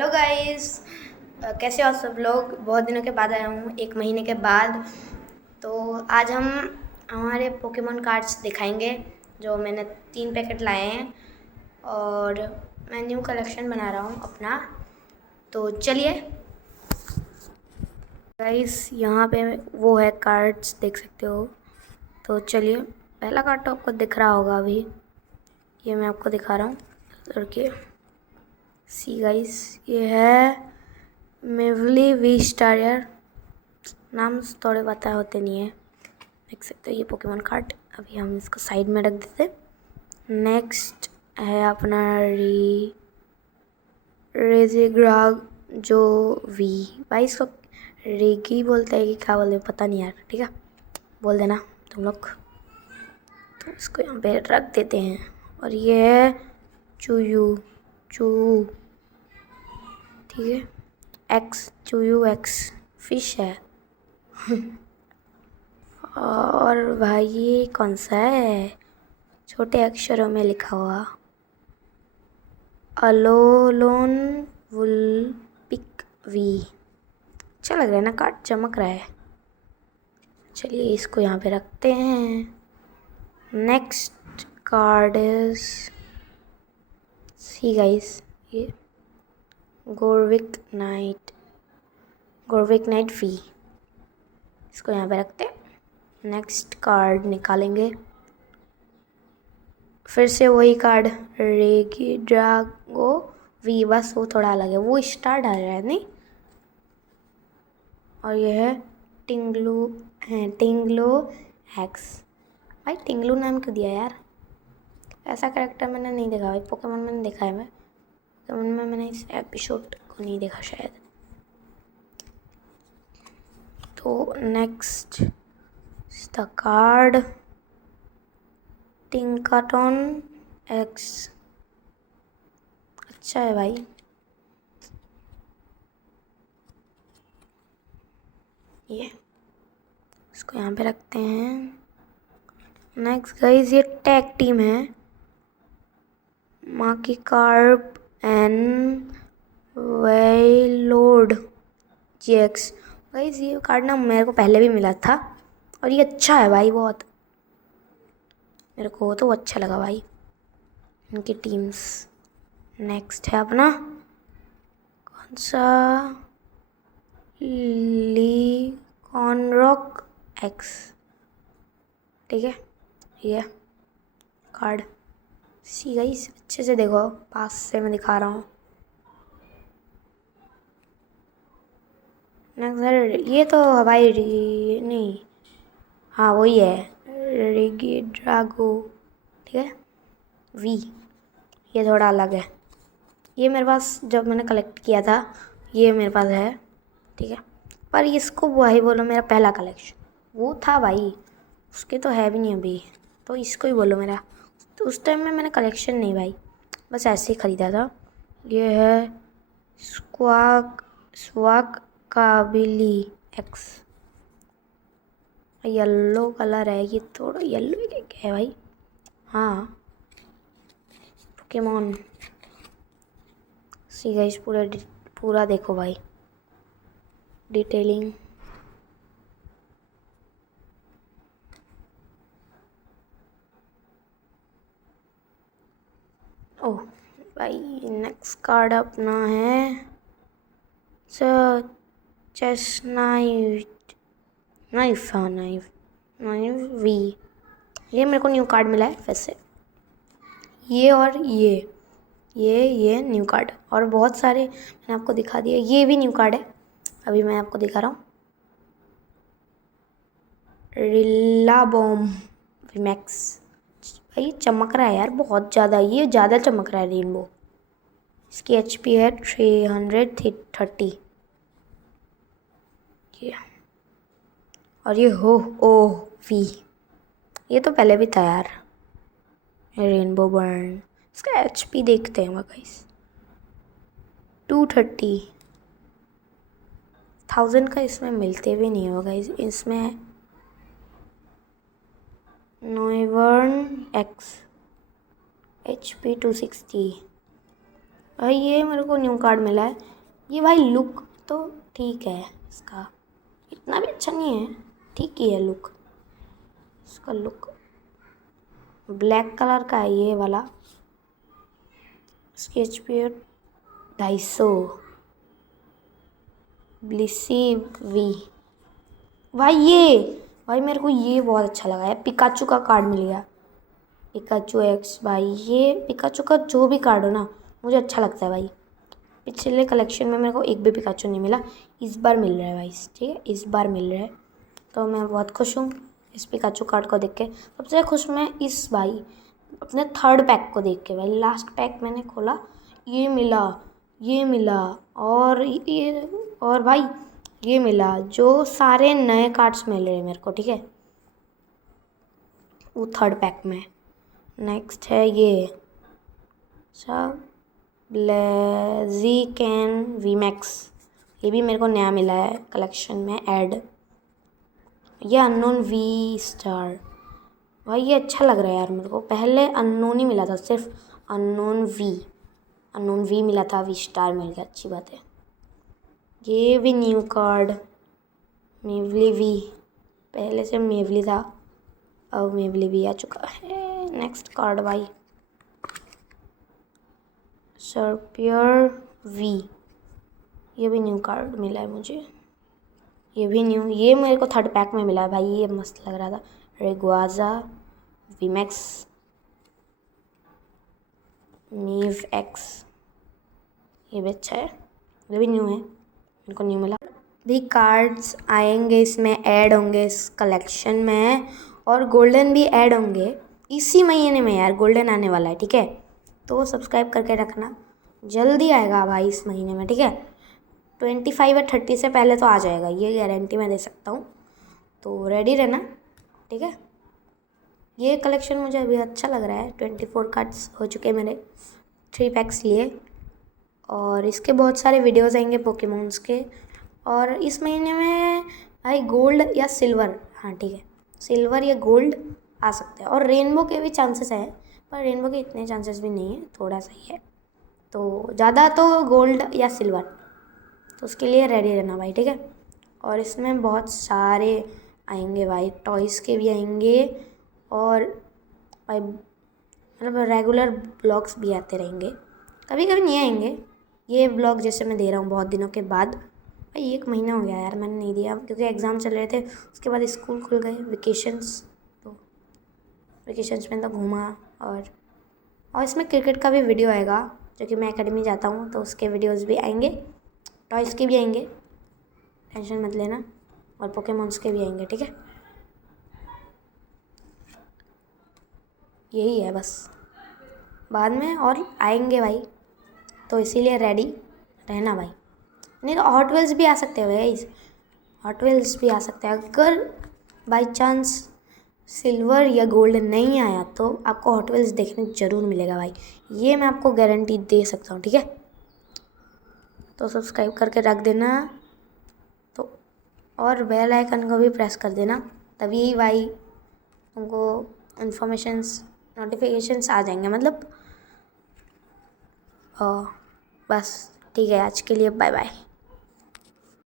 Hello guys. कैसे हो आप सब लोग। बहुत दिनों के बाद आया हूँ, 1 महीने के बाद। तो आज हम हमारे पोकेमॉन कार्ड्स दिखाएंगे जो मैंने 3 पैकेट लाए हैं और मैं न्यू कलेक्शन बना रहा हूँ अपना। तो चलिए गाइस, यहाँ पे वो है कार्ड्स, देख सकते हो। तो चलिए, पहला कार्ड तो आपको दिख रहा होगा अभी, ये मैं आपको दिखा रहा हूँ। रुकिए, सी गाइस, ये है मेवली वी स्टारियर। नाम थोड़े पता होते नहीं है, देख सकते हो ये पोकेमॉन कार्ड। अभी हम इसको साइड में रख देते। नेक्स्ट है अपना रेजिग्राग जो वी, भाई इसको रेगी बोलते हैं कि क्या बोलते हैं पता नहीं यार, ठीक है बोल देना तुम लोग। तो इसको यहाँ पे रख देते हैं। और ये है चूयू, ठीक है, एक्स, चूयू एक्स फिश है। और भाई ये कौन सा है, छोटे अक्षरों में लिखा हुआ, अलोलोन वुलपिक वी। अच्छा लग रहा है ना, कार्ड चमक रहा है। चलिए इसको यहाँ पे रखते हैं। Next card is see guys, ये गोरविक नाइट वी, इसको यहाँ पे रखते हैं। नेक्स्ट कार्ड निकालेंगे, फिर से वही कार्ड रेगिड्रागो वी, बस वो थोड़ा अलग है, वो स्टार डाल रहा है नहीं। और ये है टिंगलो एक्स। भाई टिंगलू नाम क्यों दिया यार, ऐसा कैरेक्टर मैंने नहीं देखा भाई। पोकेमॉन मैंने देखा है, पोकेमॉन में मैंने इस एपिसोड को नहीं देखा शायद। तो नेक्स्ट द कार्ड टिंकाटोन एक्स, अच्छा है भाई। ये इसको यहाँ पे रखते हैं। नेक्स्ट गाइस, ये टैग टीम है, माकी कार्प एंड वेलोड जीएक्स। गाइस ये कार्ड ना मेरे को पहले भी मिला था और ये अच्छा है भाई, बहुत मेरे को तो अच्छा लगा भाई इनकी टीम्स। नेक्स्ट है अपना कौन सा, ली कॉनरॉक एक्स, ठीक है ये कार्ड। सी गाइस अच्छे से देखो, पास से मैं दिखा रहा हूँ। नेक्स्ट है ये तो हवाई नहीं, हाँ वही है रेगिड्रागो, ठीक है वी। ये थोड़ा अलग है, ये मेरे पास जब मैंने कलेक्ट किया था ये मेरे पास है, ठीक है। पर इसको वही बोलो मेरा पहला कलेक्शन, वो था भाई, उसके तो है भी नहीं अभी, तो इसको ही बोलो मेरा। तो उस टाइम में मैंने कलेक्शन नहीं भाई, बस ऐसे ही ख़रीदा था। ये है स्वाक काबिली एक्स, येलो कलर है, ये थोड़ा येलो क्या है भाई, हाँ पोकेमॉन। सी गाइस पूरा देखो भाई, डिटेलिंग। ओह भाई, नेक्स्ट कार्ड अपना है चेस नाइफ वी। ये मेरे को न्यू कार्ड मिला है फिर से, ये और ये न्यू कार्ड, और बहुत सारे मैंने आपको दिखा दिए। ये भी न्यू कार्ड है, अभी मैं आपको दिखा रहा हूँ, रिलाबोम मैक्स। भाई चमक रहा है यार बहुत ज़्यादा, ये ज़्यादा चमक रहा है रेनबो। इसकी HP है 330। ये और ये हो ओ वी, ये तो पहले भी था यार, रेनबो बर्न। इसका HP देखते हैं गाइस, 230। 1000 का इसमें मिलते भी नहीं होगा गाइस। इसमें नोइवर्न एक्स HP 260, भाई ये मेरे को न्यू कार्ड मिला है। ये भाई लुक तो ठीक है इसका, इतना भी अच्छा नहीं है, ठीक ही है लुक। इसका लुक ब्लैक कलर का है ये वाला। इसकी HP 250। ब्लिसी वी। भाई मेरे को ये बहुत अच्छा लगा है। पिकाचू का कार्ड मिल गया, पिकाचू एक्स। भाई ये पिकाचू का जो भी कार्ड हो ना मुझे अच्छा लगता है भाई। पिछले कलेक्शन में मेरे को एक भी पिकाचू नहीं मिला, इस बार मिल रहा है भाई। ठीक है, इस बार मिल रहा है तो मैं बहुत खुश हूँ इस पिकाचू कार्ड को देख के। सबसे खुश मैं इस भाई अपने थर्ड पैक को देख के। भाई लास्ट पैक मैंने खोला, ये मिला और भाई ये मिला, जो सारे नए कार्ड्स मिल रहे हैं मेरे को। ठीक है, वो थर्ड पैक में। नेक्स्ट है ये सब ब्लैज़िकेन वीमैक्स। ये भी मेरे को नया मिला है कलेक्शन में ऐड। ये अननोन वी स्टार। भाई ये अच्छा लग रहा है यार मेरे को। पहले अननोन ही मिला था, सिर्फ अननोन वी मिला था, वी स्टार मिल गया, अच्छी बात है। ये भी न्यू कार्ड मेवली वी, पहले से मेवली था, अब मेवली भी आ चुका है। नेक्स्ट कार्ड भाई सर्पियर वी, ये भी न्यू कार्ड मिला है मुझे। ये भी न्यू, ये मेरे को थर्ड पैक में मिला है भाई, ये मस्त लग रहा था। रेगवाजा वीमैक्स मीव एक्स, ये भी अच्छा है, ये भी न्यू है, मेरे को न्यू मिला। भी कार्ड्स आएंगे इसमें, ऐड होंगे इस कलेक्शन में, और गोल्डन भी ऐड होंगे इसी महीने में यार। गोल्डन आने वाला है, ठीक है, तो सब्सक्राइब करके रखना, जल्दी आएगा भाई इस महीने में। ठीक है, 25 या 30 से पहले तो आ जाएगा, ये गारंटी मैं दे सकता हूँ, तो रेडी रहना। ठीक है, ये कलेक्शन मुझे अभी अच्छा लग रहा है। 24 कार्ड्स हो चुके मेरे, 3 पैक्स लिए, और इसके बहुत सारे वीडियोस आएंगे पोकेमॉन्स के। और इस महीने में भाई गोल्ड या सिल्वर, हाँ ठीक है, सिल्वर या गोल्ड आ सकते हैं, और रेनबो के भी चांसेस है, पर रेनबो के इतने चांसेस भी नहीं है, थोड़ा सा ही है, तो ज़्यादा तो गोल्ड या सिल्वर, तो उसके लिए रेडी रहना भाई। ठीक है, और इसमें बहुत सारे आएंगे भाई, टॉयज़ के भी आएंगे, और भाई मतलब रेगुलर ब्लॉग्स भी आते रहेंगे, कभी कभी नहीं आएंगे। ये ब्लॉग जैसे मैं दे रहा हूँ बहुत दिनों के बाद, भाई 1 महीना हो गया यार मैंने नहीं दिया, क्योंकि एग्ज़ाम चल रहे थे, उसके बाद स्कूल खुल गए, वेकेशंस, तो वेकेशंस में तो घूमा। और इसमें क्रिकेट का भी वीडियो आएगा, जो कि मैं एकेडमी जाता हूँ, तो उसके वीडियोस भी आएंगे, टॉयज़ के भी आएंगे, टेंशन मत लेना, और पोकेमॉन्स के भी आएंगे। ठीक है, यही है बस, बाद में और आएंगे भाई, तो इसीलिए रेडी रहना भाई। नहीं तो हॉट व्हील्स भी आ सकते हैं भाई, हॉट व्हील्स भी आ सकते हैं। अगर बाई चांस सिल्वर या गोल्ड नहीं आया तो आपको हॉट व्हील्स देखने ज़रूर मिलेगा भाई, ये मैं आपको गारंटी दे सकता हूँ। ठीक है, तो सब्सक्राइब करके रख देना, तो और बेल आइकन को भी प्रेस कर देना, तभी भाई तुमको इन्फॉर्मेशंस नोटिफिकेशंस आ जाएंगे, मतलब बस ठीक है, आज के लिए बाय बाय।